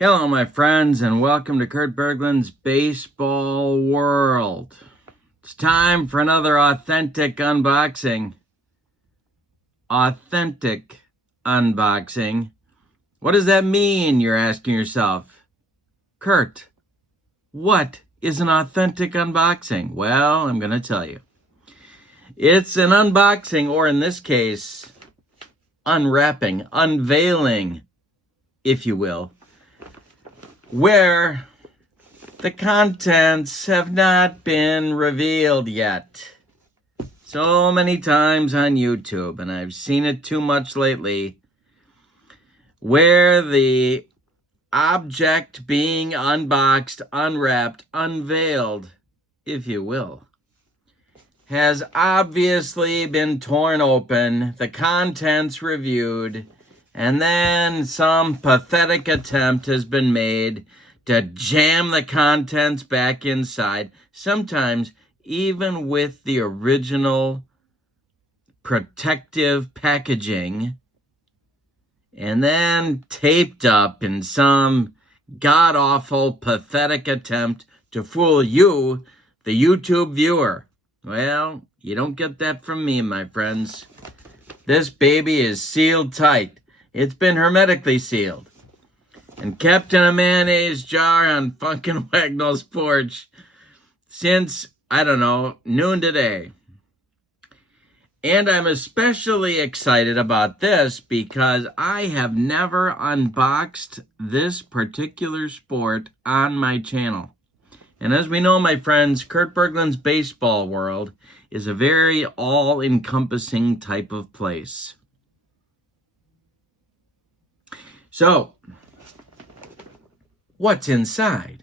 Hello, my friends, and welcome to Kurt Berglund's Baseball World. It's time for another authentic unboxing. Authentic unboxing. What does that mean, you're asking yourself? Kurt, what is an authentic unboxing? Well, I'm going to tell you. It's an unboxing, or in this case, unwrapping, unveiling, if you will, where the contents have not been revealed yet. So many times on YouTube, and I've seen it too much lately, where the object being unboxed, unwrapped, unveiled, if you will, has obviously been torn open, the contents reviewed, and then some pathetic attempt has been made to jam the contents back inside, sometimes even with the original protective packaging, and then taped up in some god-awful, pathetic attempt to fool you, the YouTube viewer. Well, you don't get that from me, my friends. This baby is sealed tight. It's been hermetically sealed and kept in a mayonnaise jar on Funkin' Wagnall's porch since, I don't know, noon today. And I'm especially excited about this because I have never unboxed this particular sport on my channel. And as we know, my friends, Kurt Berglund's Baseball World is a very all-encompassing type of place. So, what's inside?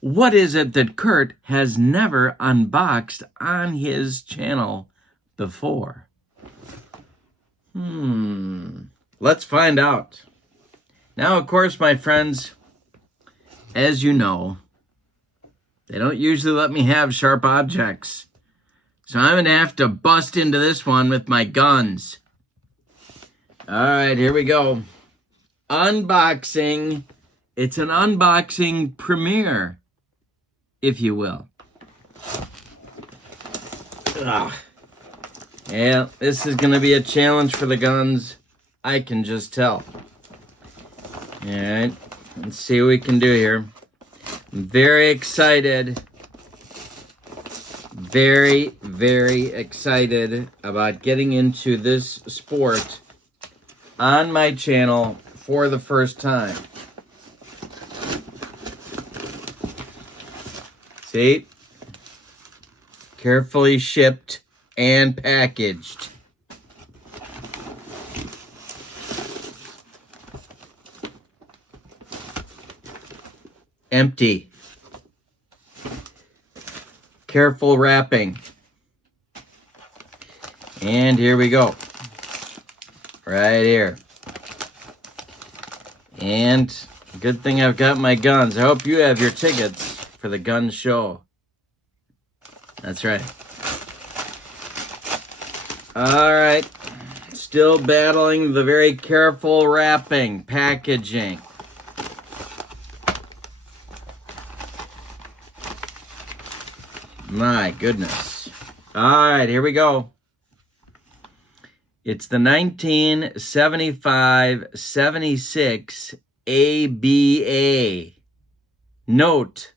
What is it that Kurt has never unboxed on his channel before? Let's find out. Now, of course, my friends, as you know, they don't usually let me have sharp objects. So I'm going to have to bust into this one with my guns. All right, here we go. Unboxing. It's an unboxing premiere, if you will. Yeah, this is going to be a challenge for the guns. I can just tell. All right, let's see what we can do here. I'm very excited. Very, very excited about getting into this sport on my channel for the first time. See? Carefully shipped and packaged. Empty. Careful wrapping. And here we go. Right here. And good thing I've got my guns. I hope you have your tickets for the gun show. That's right. All right. Still battling the very careful wrapping, packaging. My goodness. All right, here we go. It's the 1975-76 ABA. Note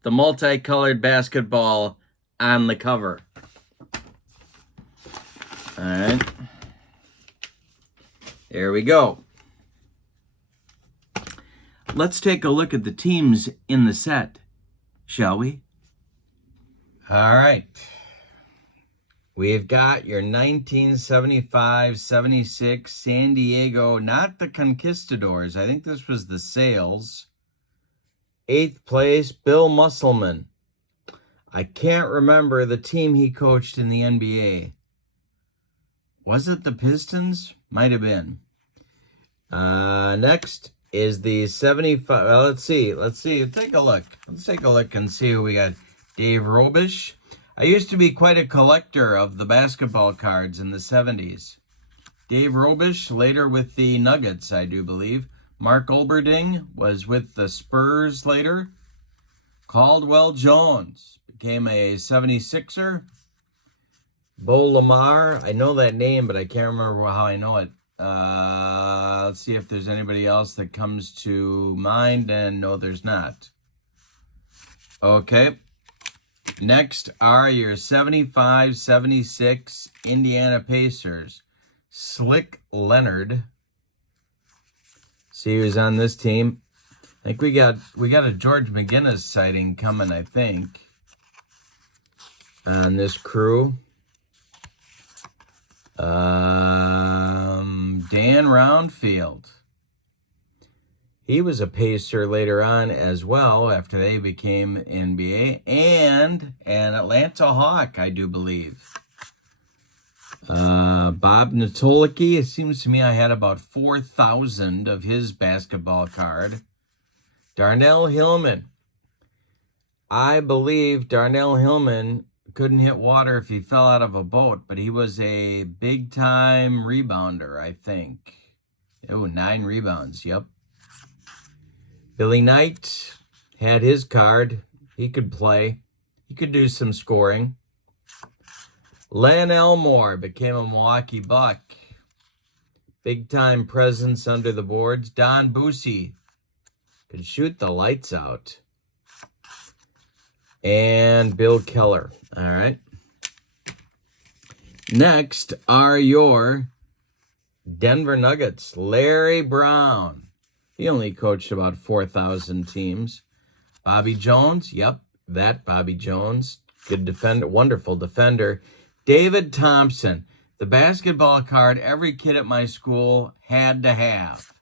the multicolored basketball on the cover. All right. There we go. Let's take a look at the teams in the set, shall we? All right. We've got your 1975-76 San Diego, not the Conquistadors. I think this was the Sails. 8th place, Bill Musselman. I can't remember the team he coached in the NBA. Was it the Pistons? Might have been. Next is the 75. Well, let's see. Take a look. Let's take a look and see who we got. Dave Robish. I used to be quite a collector of the basketball cards in the 70s. Dave Robish, later with the Nuggets, I do believe. Mark Olberding was with the Spurs later. Caldwell Jones became a 76er. Bo Lamar, I know that name, but I can't remember how I know it. Let's see if there's anybody else that comes to mind, and no, there's not. Okay. Next are your 75-76 Indiana Pacers. Slick Leonard. See who's on this team. I think we got a George McGinnis sighting coming, I think, on this crew. Dan Roundfield. He was a Pacer later on as well after they became NBA, and an Atlanta Hawk, I do believe. Bob Natoliki, it seems to me I had about 4,000 of his basketball card. Darnell Hillman. I believe Darnell Hillman couldn't hit water if he fell out of a boat, but he was a big-time rebounder, I think. Oh, 9 rebounds, yep. Billy Knight had his card. He could play. He could do some scoring. Len Elmore became a Milwaukee Buck. Big-time presence under the boards. Don Boosie could shoot the lights out. And Bill Keller. All right. Next are your Denver Nuggets. Larry Brown. He only coached about 4,000 teams. Bobby Jones. Yep, that Bobby Jones. Good defender, wonderful defender. David Thompson. The basketball card every kid at my school had to have.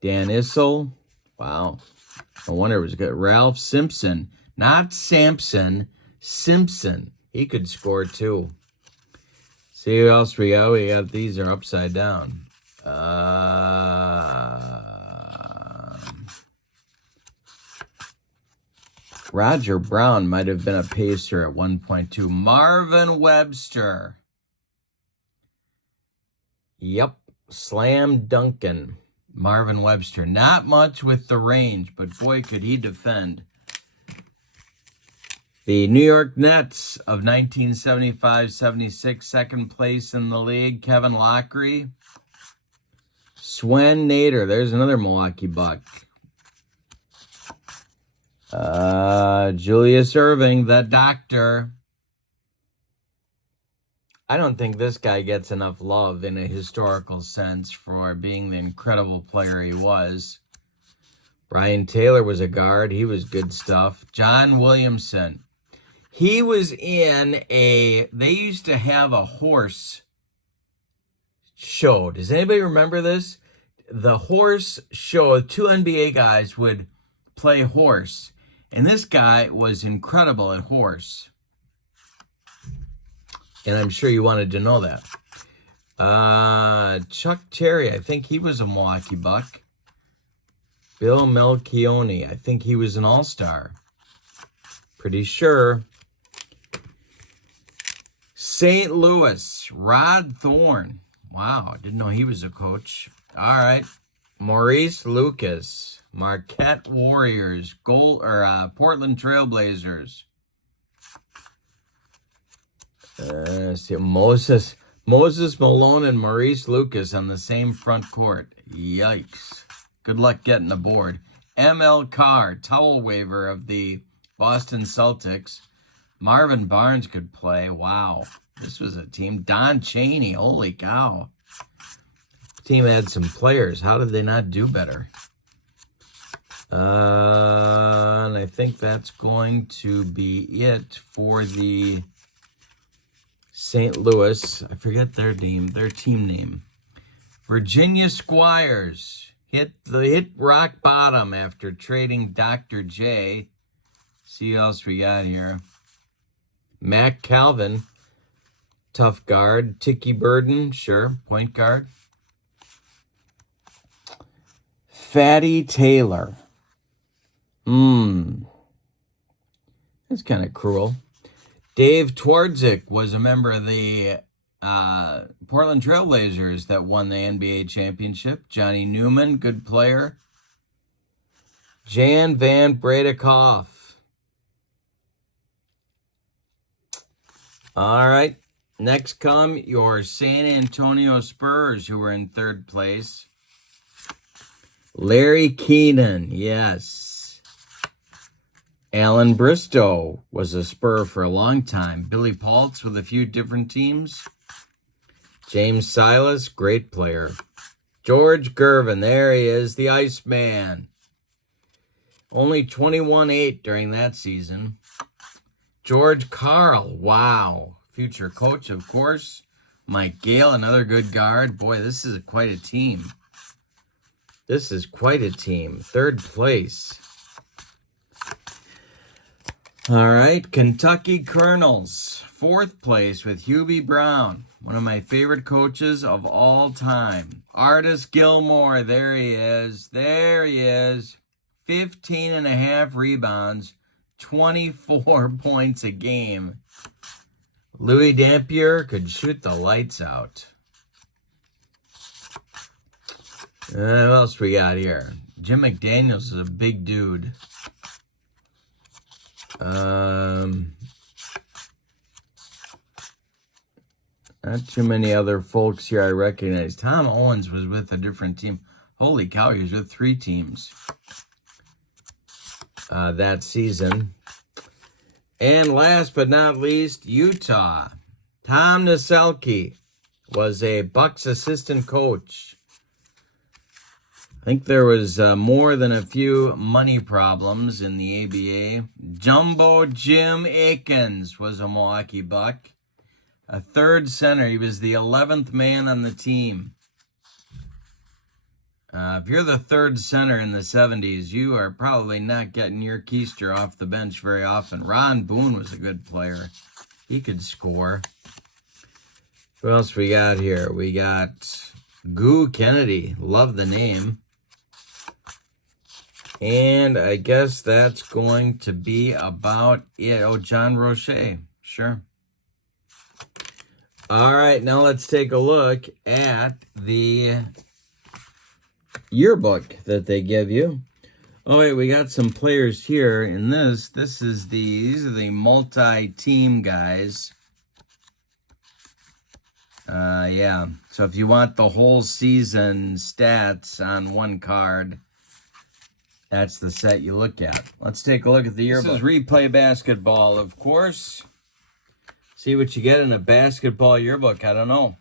Dan Issel. Wow. No wonder it was good. Ralph Simpson. Not Sampson. Simpson. He could score too. See who else we got? We got these are upside down. Roger Brown might have been a Pacer at one point too. Marvin Webster. Yep. Slam Duncan. Marvin Webster. Not much with the range, but boy, could he defend. The New York Nets of 1975-76, second place in the league. Kevin Lockery. Swen Nader. There's another Milwaukee Buck. Julius Erving, the doctor. I don't think this guy gets enough love in a historical sense for being the incredible player he was. Brian Taylor was a guard. He was good stuff. John Williamson. He was in they used to have a horse show. Does anybody remember this? The horse show, 2 NBA guys would play horse. And this guy was incredible at horse. And I'm sure you wanted to know that. Chuck Terry, I think he was a Milwaukee Buck. Bill Melchione, I think he was an all-star. Pretty sure. St. Louis, Rod Thorne. Wow, I didn't know he was a coach. All right. Maurice Lucas. Marquette Warriors, Portland Trailblazers. See, Moses Malone and Maurice Lucas on the same front court. Yikes. Good luck getting aboard. M.L. Carr, towel waver of the Boston Celtics. Marvin Barnes could play. Wow. This was a team. Don Chaney. Holy cow. The team had some players. How did they not do better? And I think that's going to be it for the St. Louis. I forget their team name. Virginia Squires hit rock bottom after trading Dr. J. See what else we got here. Mac Calvin, tough guard. Tiki Burden, sure, point guard. Fatty Taylor. That's kind of cruel. Dave Twardzik was a member of the Portland Trailblazers that won the NBA championship. Johnny Newman, good player. Jan Van Bredikoff. All right. Next come your San Antonio Spurs, who were in third place. Larry Keenan, yes. Alan Bristow was a Spur for a long time. Billy Paltz with a few different teams. James Silas, great player. George Gervin, there he is, the Iceman. Only 21-8 during that season. George Karl, wow. Future coach, of course. Mike Gale, another good guard. Boy, this is quite a team. This is quite a team. Third place. All right, Kentucky Colonels. Fourth place with Hubie Brown, one of my favorite coaches of all time. Artis Gilmore, there he is. There he is. 15.5 rebounds, 24 points a game. Louis Dampier could shoot the lights out. What else we got here? Jim McDaniels is a big dude. Not too many other folks here I recognize. Tom Owens was with a different team. Holy cow, he was with 3 teams that season. And last but not least, Utah. Tom Naselke was a Bucks assistant coach. I think there was more than a few money problems in the ABA. Jumbo Jim Akins was a Milwaukee Buck. A third center. He was the 11th man on the team. If you're the third center in the 70s, you are probably not getting your keister off the bench very often. Ron Boone was a good player. He could score. Who else we got here? We got Goo Kennedy. Love the name. And I guess that's going to be about it. Oh, John Roche. Sure. All right, now let's take a look at the yearbook that they give you. Oh, wait, we got some players here in this. These are the multi-team guys. Yeah. So if you want the whole season stats on one card, that's the set you look at. Let's take a look at the yearbook. This is replay basketball, of course. See what you get in a basketball yearbook. I don't know.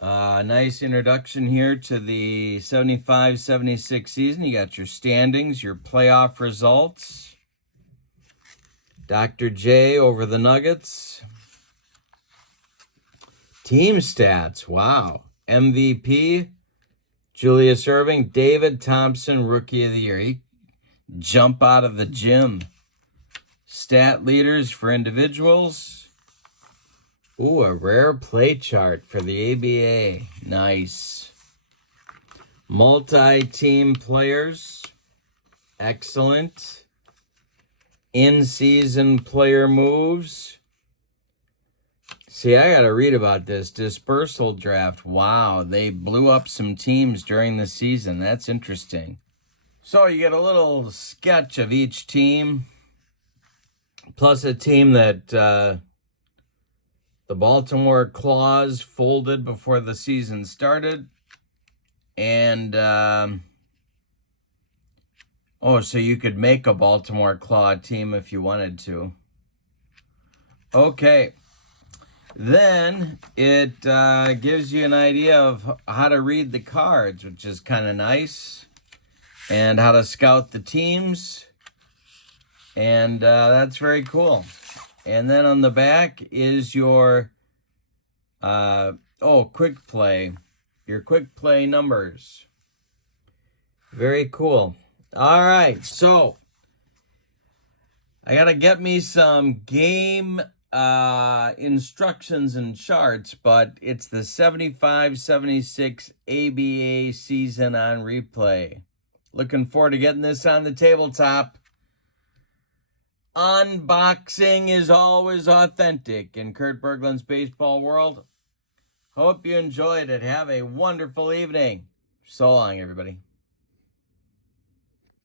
Nice introduction here to the 75-76 season. You got your standings, your playoff results. Dr. J over the Nuggets. Team stats. Wow. MVP, Julius Erving. David Thompson, Rookie of the Year. He jump out of the gym. Stat leaders for individuals. Ooh, a rare play chart for the ABA. Nice. Multi-team players. Excellent. In-season player moves. See, I got to read about this dispersal draft. Wow, they blew up some teams during the season. That's interesting. So you get a little sketch of each team, plus a team that the Baltimore Claws folded before the season started. And, so you could make a Baltimore Claw team if you wanted to. Okay. Then it gives you an idea of how to read the cards, which is kind of nice, and how to scout the teams, and that's very cool. And then on the back is your quick play, your quick play numbers. Very cool. All right, so I gotta get me some game instructions and charts, but it's the 75-76 ABA season on replay. Looking forward to getting this on the tabletop. Unboxing is always authentic in Kurt Berglund's baseball world. Hope you enjoyed it. Have a wonderful evening. So long, everybody.